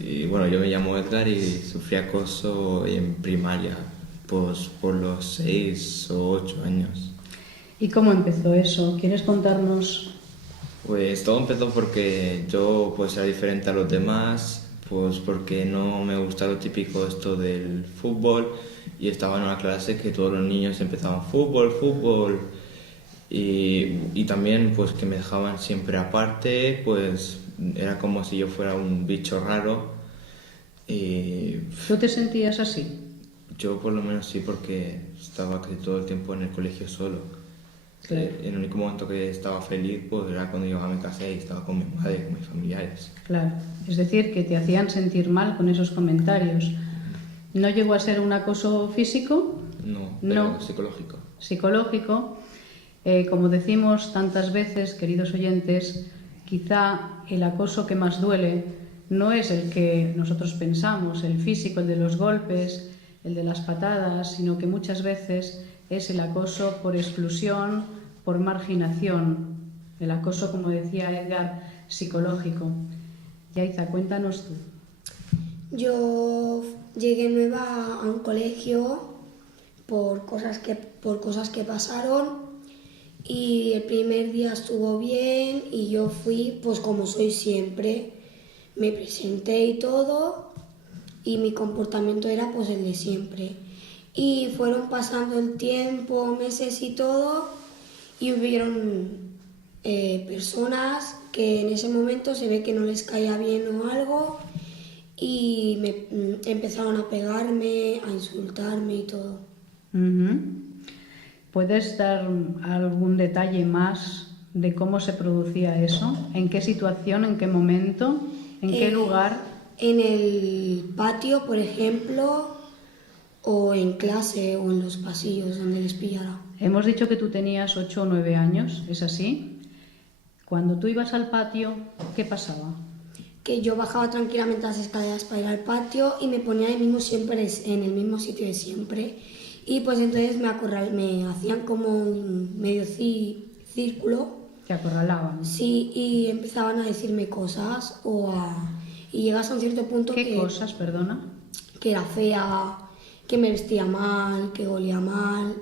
Y bueno, yo me llamo Edgar y sufrí acoso en primaria, pues por los 6 o 8 años. ¿Y cómo empezó eso? ¿Quieres contarnos? Pues todo empezó porque yo pues era diferente a los demás, pues porque no me gusta lo típico esto del fútbol y estaba en una clase que todos los niños empezaban fútbol y también pues que me dejaban siempre aparte, pues era como si yo fuera un bicho raro y ¿Tú te sentías así? yo por lo menos sí porque estaba casi todo el tiempo en el colegio solo. Claro. El único momento que estaba feliz pues era cuando llegaba a mi casa y estaba con mi madre, con mis familiares. Claro. Es decir, que te hacían sentir mal con esos comentarios. ¿No llegó a ser un acoso físico? No, No. pero psicológico. Psicológico. Como decimos tantas veces, queridos oyentes, quizá el acoso que más duele no es el que nosotros pensamos, el físico, el de los golpes, el de las patadas, sino que muchas veces es el acoso por exclusión, por marginación, el acoso, como decía Edgar, psicológico. Yaiza, cuéntanos tú. Yo llegué nueva a un colegio por cosas que pasaron y el primer día estuvo bien y yo fui pues como soy siempre, me presenté y todo y mi comportamiento era pues el de siempre. Y fueron pasando el tiempo, meses y todo, y hubieron personas que en ese momento se ve que no les caía bien o algo y empezaron a pegarme, a insultarme y todo. ¿Puedes dar algún detalle más de cómo se producía eso? ¿En qué situación, en qué momento, en qué lugar? En el patio, por ejemplo, o en clase o en los pasillos donde les pillara. Hemos dicho que tú tenías 8 o 9 años, ¿es así? Cuando tú ibas al patio, ¿qué pasaba? Que yo bajaba tranquilamente las escaleras para ir al patio y me ponía siempre en el mismo sitio de siempre. Y pues entonces me hacían como un medio círculo. Te acorralaban. Sí, y empezaban a decirme cosas y llegas a un cierto punto ¿Qué cosas, perdona? Que era fea, que me vestía mal, que olía mal,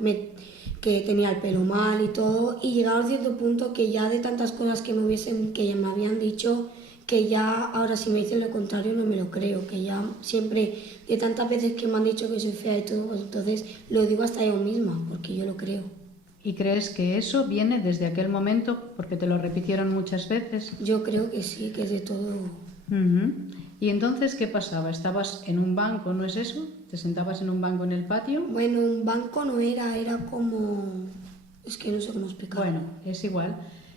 que tenía el pelo mal y todo. Y llegaba a un cierto punto que ya de tantas cosas que ya me habían dicho, que ya ahora si me dicen lo contrario no me lo creo, que ya siempre, de tantas veces que me han dicho que soy fea y todo, pues entonces lo digo hasta yo misma, porque yo lo creo. ¿Y crees que eso viene desde aquel momento porque te lo repitieron muchas veces? Yo creo que sí, que es de todo. ¿Y entonces qué pasaba? ¿Estabas en un banco, no es eso? ¿Te sentabas en un banco en el patio? Bueno, un banco no era como... Es que no sé cómo explicarlo. Bueno, es igual.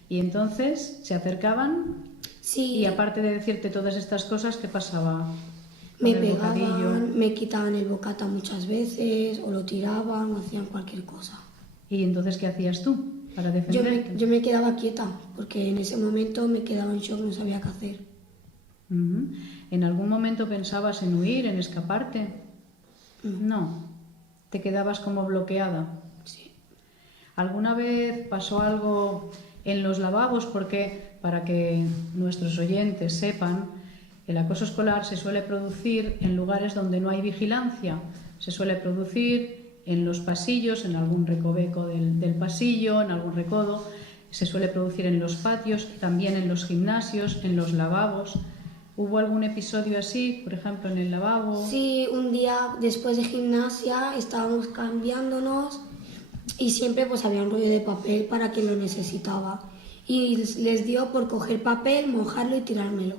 ¿Y entonces se acercaban? Sí. Y aparte de decirte todas estas cosas, ¿qué pasaba? Me pegaban, me quitaban el bocata muchas veces, o lo tiraban, o hacían cualquier cosa. ¿Y entonces qué hacías tú para defenderte? Yo me quedaba quieta, porque en ese momento me quedaba en shock, no sabía qué hacer. ¿En algún momento pensabas en huir, en escaparte? No. ¿Te quedabas como bloqueada? Sí. ¿Alguna vez pasó algo en los lavabos? Porque, para que nuestros oyentes sepan, el acoso escolar se suele producir en lugares donde no hay vigilancia. Se suele producir en los pasillos, en algún recoveco del pasillo, en algún recodo. Se suele producir en los patios, también en los gimnasios, en los lavabos. ¿Hubo algún episodio así, por ejemplo, en el lavabo? Sí, un día después de gimnasia estábamos cambiándonos y siempre pues había un rollo de papel para quien lo necesitaba. Y les dio por coger papel, mojarlo y tirármelo.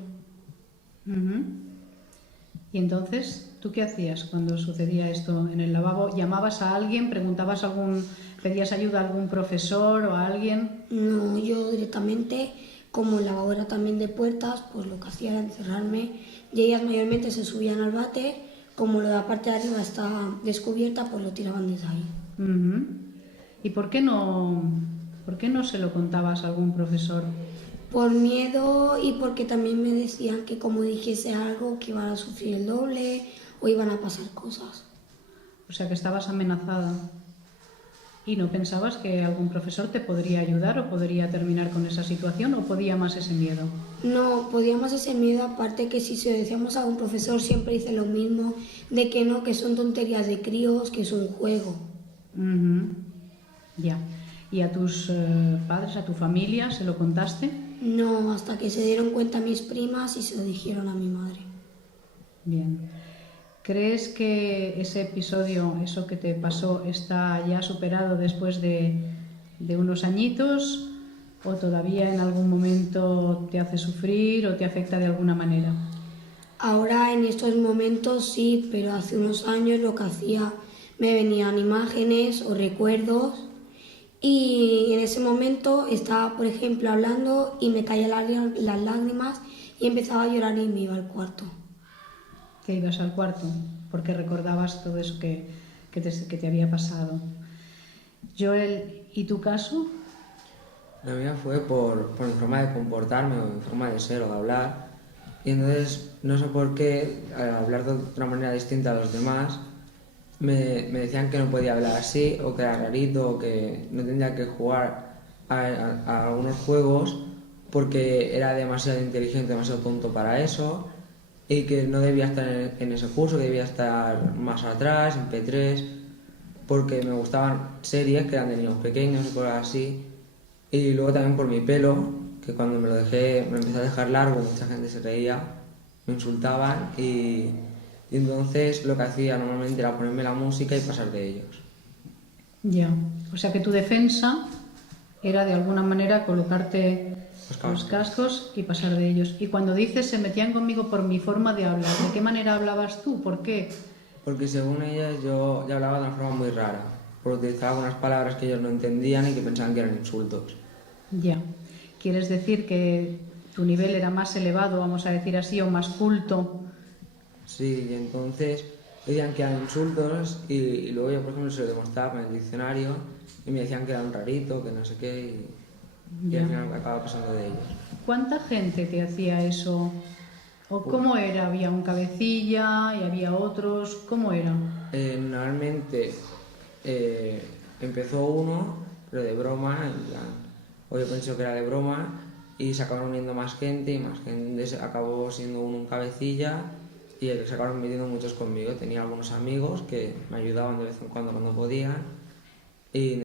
Y entonces, ¿tú qué hacías cuando sucedía esto en el lavabo? ¿Llamabas a alguien? ¿Pedías ayuda a algún profesor o a alguien? No, yo directamente, como el lavabo era también de puertas, pues lo que hacía era encerrarme y ellas mayormente se subían al váter, como la parte de arriba está descubierta, pues lo tiraban desde ahí. ¿Y por qué no se lo contabas a algún profesor? Por miedo y porque también me decían que como dijese algo que iban a sufrir el doble o iban a pasar cosas. O sea, que estabas amenazada. ¿Y no pensabas que algún profesor te podría ayudar o podría terminar con esa situación o podía más ese miedo? No, podíamos ese miedo, aparte que si se lo decíamos a un profesor siempre dice lo mismo, de que no, que son tonterías de críos, que es un juego. Ujú. Ya. ¿Y a tus padres, a tu familia, se lo contaste? No, hasta que se dieron cuenta mis primas y se lo dijeron a mi madre. Bien. ¿Crees que ese episodio, eso que te pasó, está ya superado después de unos añitos o todavía en algún momento te hace sufrir o te afecta de alguna manera? Ahora en estos momentos sí, pero hace unos años lo que hacía, me venían imágenes o recuerdos y en ese momento estaba, por ejemplo, hablando y me caían las lágrimas y empezaba a llorar y me iba al cuarto. Te ibas al cuarto porque recordabas todo eso que te había pasado. Joel, ¿y tu caso? La mía fue por mi forma de comportarme o mi forma de ser o de hablar. Y entonces, no sé por qué, al hablar de otra manera distinta a los demás, me decían que no podía hablar así, o que era rarito, o que no tendría que jugar a algunos juegos porque era demasiado inteligente, demasiado tonto para eso, y que no debía estar en ese curso, que debía estar más atrás, en P3, porque me gustaban series que eran de niños pequeños y cosas así. Y luego también por mi pelo, que cuando me lo empecé a dejar largo, mucha gente se reía, me insultaban y entonces lo que hacía normalmente era ponerme la música y pasar de ellos. Ya. O sea que tu defensa era de alguna manera colocarte los cascos y pasar de ellos. Y cuando dices se metían conmigo por mi forma de hablar, ¿de qué manera hablabas tú? ¿Por qué? Porque según ellas yo ya hablaba de una forma muy rara, porque utilizaba algunas palabras que ellos no entendían y que pensaban que eran insultos. Ya. ¿Quieres decir que tu nivel era más elevado, vamos a decir así, o más culto? Sí, y entonces decían que eran insultos y luego yo, por ejemplo, se lo demostraba con el diccionario y me decían que era un rarito, que no sé qué, y al final acababa pasando de ellos. ¿Cuánta gente te hacía eso? ¿O cómo era? ¿Había un cabecilla y había otros? ¿Cómo era? Normalmente empezó uno, pero de broma, en plan, o yo pensé que era de broma, y se acabaron uniendo más gente y más gente acabó siendo uno un cabecilla y se acabaron metiendo muchos conmigo. Tenía algunos amigos que me ayudaban de vez en cuando podían y